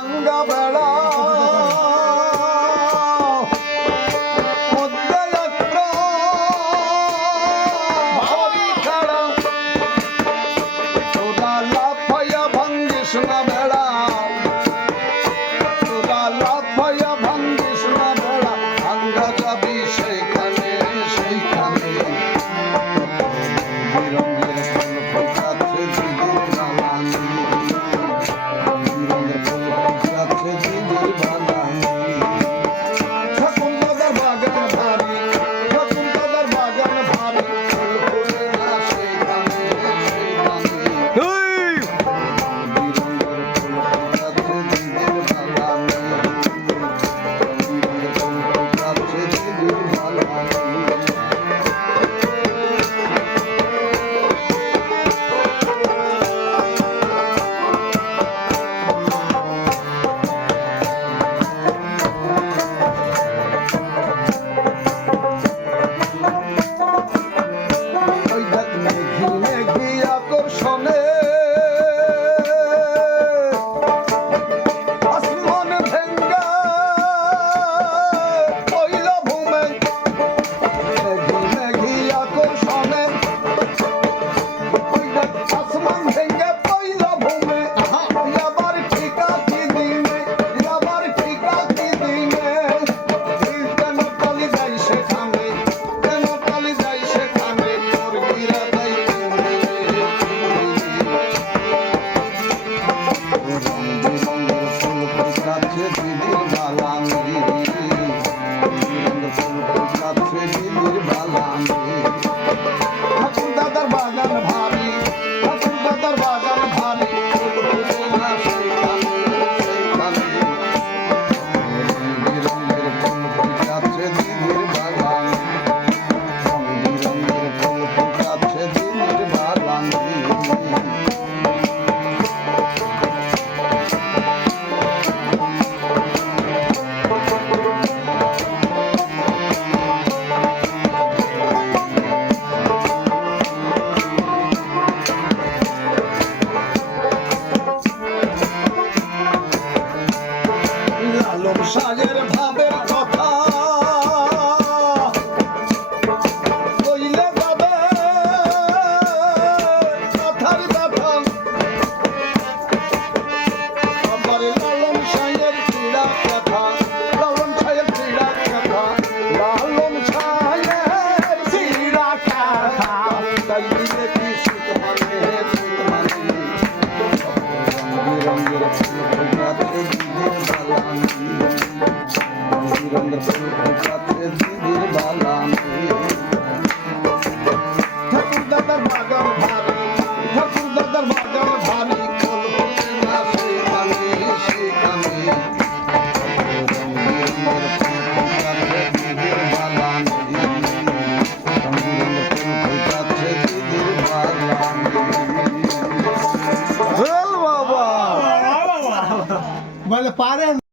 ভাঙ্গা বেড়া মধ্যে একটা ভাবি খাড়া তোরা লাফাইয়া ভাঙ্গিস না বেড়া তোরা লাফাইয়া ভাঙ্গিস না বেড়া ভাঙ্গা যাবি সেইখানে সেইখানে রঙের ফুল ফোটাচ্ছে দিদির বাগানে রঙের ফুল ফোটাচ্ছে দিদির বাগানে ঠাকুর দাদার বাগান ভারী ঠাকুর দাদার বাগান ভারী ফুল ফুটে না সেইখানে সেইখানে রঙের ফুল ফোটাচ্ছে দিদির বাগানে রঙের ফুল ফোটাচ্ছে দিদির বাগানে ঠাকুর দাদার বাগান ভারী ঠাকুর দাদার বাগান ভারী ফুল ফুটে না সেইখানে সেইখানে রঙের ফুল ফুটাচ্ছে দিদির বাগানে রঙের ফুল ফুটাচ্ছে দিদির বাগানে লালন সাজের ভাবের কথা কইলে যাবে কথার কথা আমার লালন সাজের ক্রীড়া কথা লালন সাজের ক্রীড়া কথা লালন সাজের ক্রীড়া কথা তাই দিলে কি শীত মানে রঙের ফুল ফুটাচ্ছে দিদির বাগানে রঙের ফুল ফুটাচ্ছে দিদির বাগানে ঠাকুর দাদার বাগান ভারী ঠাকুর দাদার বাগান ভারী ফুল ফুটে না সেইখানে সেইখানে রঙের ফুল ফুটাচ্ছে দিদির বাগানে রঙের ফুল ফুটাচ্ছে দিদির বাগানে বলে পারে